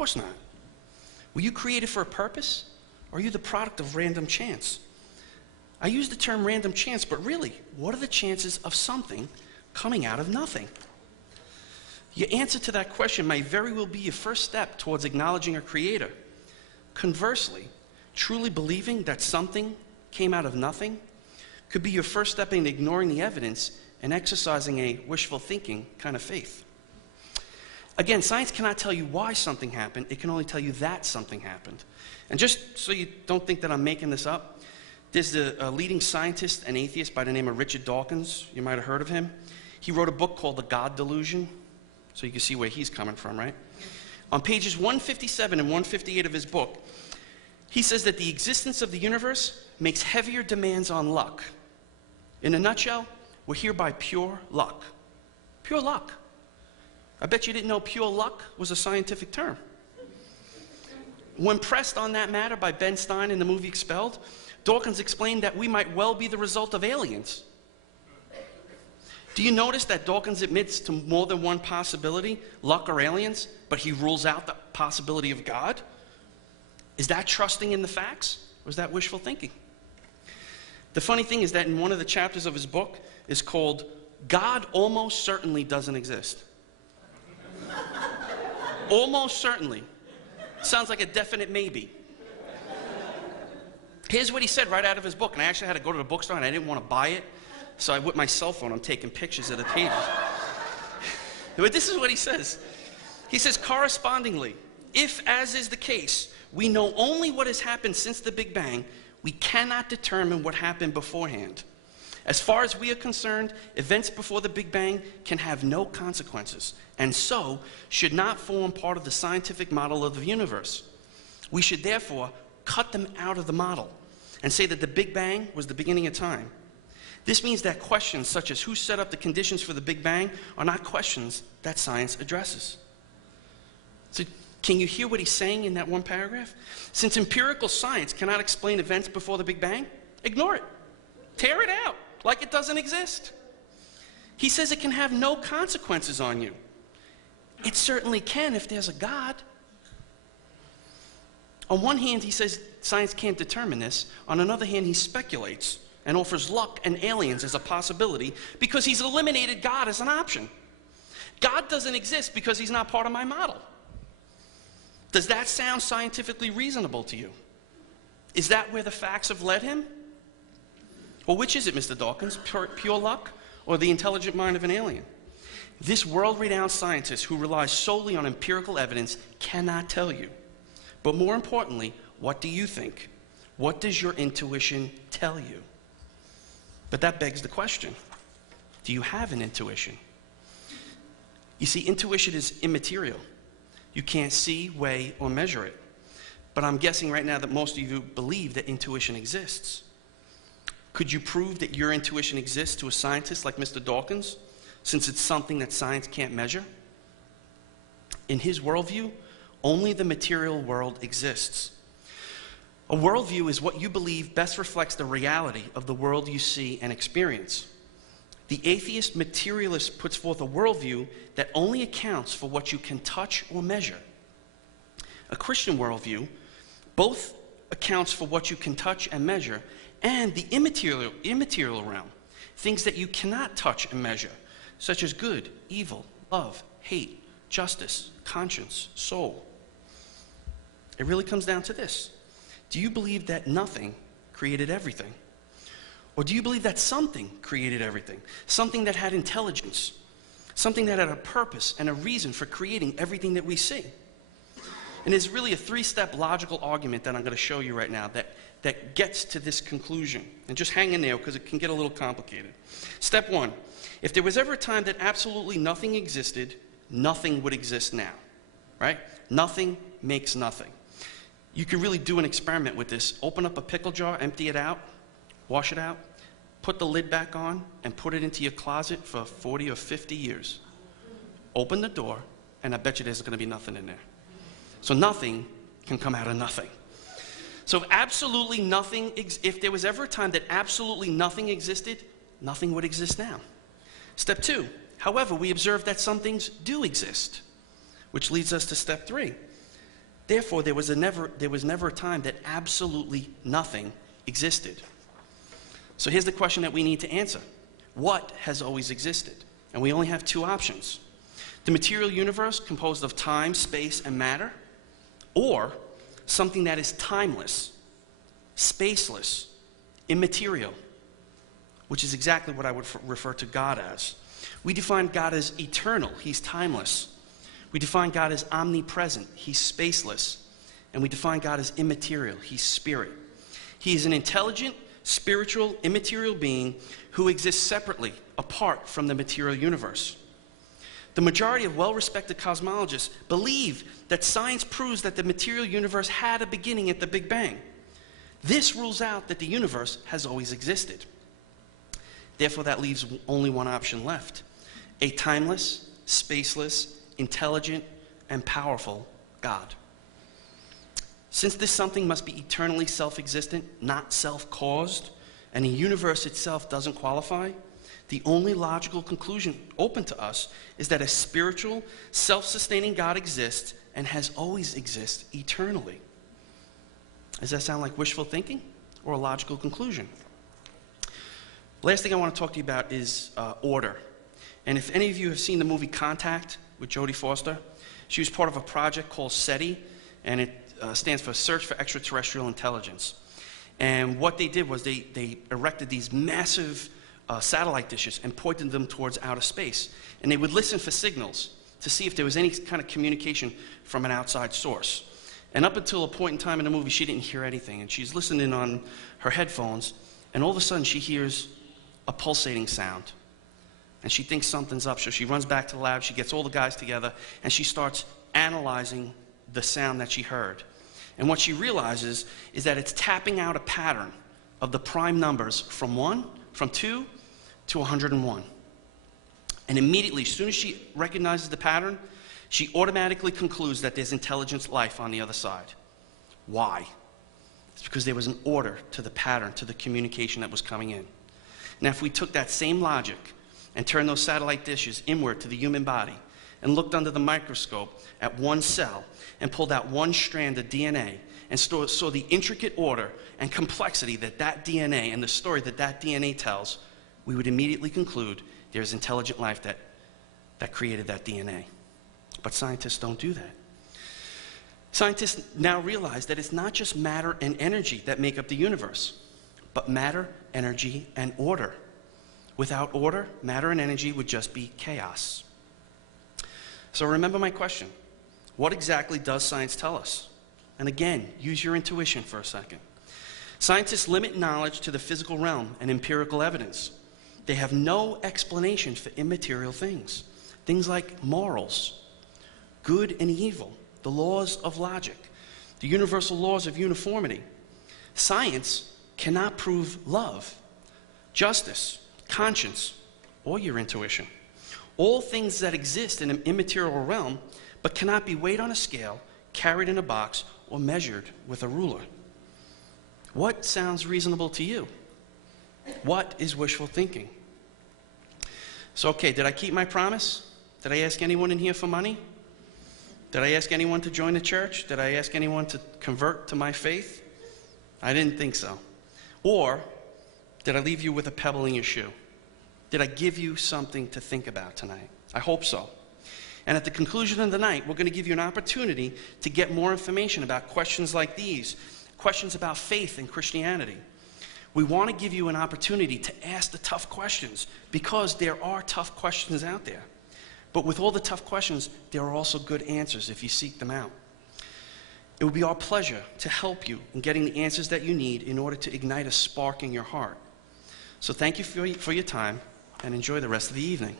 course not. Were you created for a purpose, or are you the product of random chance? I use the term random chance, but really, what are the chances of something coming out of nothing? Your answer to that question may very well be your first step towards acknowledging a creator. Conversely, truly believing that something came out of nothing could be your first step in ignoring the evidence and exercising a wishful thinking kind of faith. Again, science cannot tell you why something happened. It can only tell you that something happened. And just so you don't think that I'm making this up, there's a leading scientist and atheist by the name of Richard Dawkins. You might have heard of him. He wrote a book called The God Delusion, so you can see where he's coming from, right? On pages 157 and 158 of his book, he says that the existence of the universe makes heavier demands on luck. In a nutshell, we're here by pure luck. Pure luck. I bet you didn't know pure luck was a scientific term. When pressed on that matter by Ben Stein in the movie Expelled, Dawkins explained that we might well be the result of aliens. Do you notice that Dawkins admits to more than one possibility, luck or aliens, but he rules out the possibility of God? Is that trusting in the facts, or is that wishful thinking? The funny thing is that in one of the chapters of his book is called God Almost Certainly Doesn't Exist. Almost certainly. Sounds like a definite maybe. Here's what he said right out of his book, and I actually had to go to the bookstore and I didn't want to buy it, so with my cell phone I'm taking pictures of the pages. But this is what he says. He says, correspondingly, if, as is the case, we know only what has happened since the Big Bang, we cannot determine what happened beforehand. As far as we are concerned, events before the Big Bang can have no consequences, and so should not form part of the scientific model of the universe. We should therefore cut them out of the model and say that the Big Bang was the beginning of time. This means that questions such as who set up the conditions for the Big Bang are not questions that science addresses. So can you hear what he's saying in that one paragraph? Since empirical science cannot explain events before the Big Bang, ignore it. Tear it out like it doesn't exist. He says it can have no consequences on you. It certainly can if there's a God. On one hand, he says science can't determine this. On another hand, he speculates and offers luck and aliens as a possibility because he's eliminated God as an option. God doesn't exist because he's not part of my model. Does that sound scientifically reasonable to you? Is that where the facts have led him? Well, which is it, Mr. Dawkins? Pure luck or the intelligent mind of an alien? This world-renowned scientist who relies solely on empirical evidence cannot tell you. But more importantly, what do you think? What does your intuition tell you? But that begs the question, do you have an intuition? You see, intuition is immaterial. You can't see, weigh, or measure it. But I'm guessing right now that most of you believe that intuition exists. Could you prove that your intuition exists to a scientist like Mr. Dawkins, since it's something that science can't measure? In his worldview, only the material world exists. A worldview is what you believe best reflects the reality of the world you see and experience. The atheist materialist puts forth a worldview that only accounts for what you can touch or measure. A Christian worldview both accounts for what you can touch and measure and the immaterial realm, things that you cannot touch and measure, such as good, evil, love, hate, justice, conscience, soul. It really comes down to this. Do you believe that nothing created everything? Or do you believe that something created everything? Something that had intelligence, something that had a purpose and a reason for creating everything that we see. And there's really a three-step logical argument that I'm going to show you right now that gets to this conclusion. And just hang in there because it can get a little complicated. Step one, if there was ever a time that absolutely nothing existed, nothing would exist now, right? Nothing makes nothing. You can really do an experiment with this. Open up a pickle jar, empty it out, wash it out, put the lid back on, and put it into your closet for 40 or 50 years. Open the door, and I bet you there's going to be nothing in there. So nothing can come out of nothing. So if absolutely nothing, if there was ever a time that absolutely nothing existed, nothing would exist now. Step two, however, we observe that some things do exist, which leads us to step three. Therefore, there was never a time that absolutely nothing existed. So here's the question that we need to answer. What has always existed? And we only have two options. The material universe composed of time, space, and matter, or something that is timeless, spaceless, immaterial, which is exactly what I would refer to God as. We define God as eternal. He's timeless. We define God as omnipresent. He's spaceless. And we define God as immaterial. He's spirit. He is an intelligent, spiritual, immaterial being who exists separately, apart from the material universe. The majority of well-respected cosmologists believe that science proves that the material universe had a beginning at the Big Bang. This rules out that the universe has always existed. Therefore, that leaves only one option left: a timeless, spaceless, intelligent, and powerful God. Since this something must be eternally self-existent, not self-caused, and the universe itself doesn't qualify, the only logical conclusion open to us is that a spiritual, self-sustaining God exists and has always existed eternally. Does that sound like wishful thinking or a logical conclusion? Last thing I want to talk to you about is order. And if any of you have seen the movie Contact with Jodie Foster, she was part of a project called SETI, and it stands for Search for Extraterrestrial Intelligence. And what they did was they erected these massive satellite dishes and pointed them towards outer space. And they would listen for signals to see if there was any kind of communication from an outside source. And up until a point in time in the movie, she didn't hear anything. And she's listening on her headphones, and all of a sudden she hears a pulsating sound. And she thinks something's up, so she runs back to the lab, she gets all the guys together, and she starts analyzing the sound that she heard. And what she realizes is that it's tapping out a pattern of the prime numbers from 2 to 101. And immediately, as soon as she recognizes the pattern, she automatically concludes that there's intelligent life on the other side. Why? It's because there was an order to the pattern, to the communication that was coming in. Now, if we took that same logic and turned those satellite dishes inward to the human body and looked under the microscope at one cell and pulled out one strand of DNA and saw the intricate order and complexity that DNA and the story that DNA tells, we would immediately conclude there's intelligent life that created that DNA. But scientists don't do that. Scientists now realize that it's not just matter and energy that make up the universe, but matter, energy, and order. Without order, matter and energy would just be chaos. So remember my question. What exactly does science tell us? And again, use your intuition for a second. Scientists limit knowledge to the physical realm and empirical evidence. They have no explanation for immaterial things. Things like morals, good and evil, the laws of logic, the universal laws of uniformity. Science cannot prove love, justice, conscience, or your intuition. All things that exist in an immaterial realm, but cannot be weighed on a scale, carried in a box, or measured with a ruler. What sounds reasonable to you? What is wishful thinking? So, okay, did I keep my promise? Did I ask anyone in here for money? Did I ask anyone to join the church? Did I ask anyone to convert to my faith? I didn't think so. Or did I leave you with a pebble in your shoe? Did I give you something to think about tonight? I hope so. And at the conclusion of the night, we're going to give you an opportunity to get more information about questions like these, questions about faith and Christianity. We want to give you an opportunity to ask the tough questions, because there are tough questions out there. But with all the tough questions, there are also good answers if you seek them out. It will be our pleasure to help you in getting the answers that you need in order to ignite a spark in your heart. So thank you for your time, and enjoy the rest of the evening.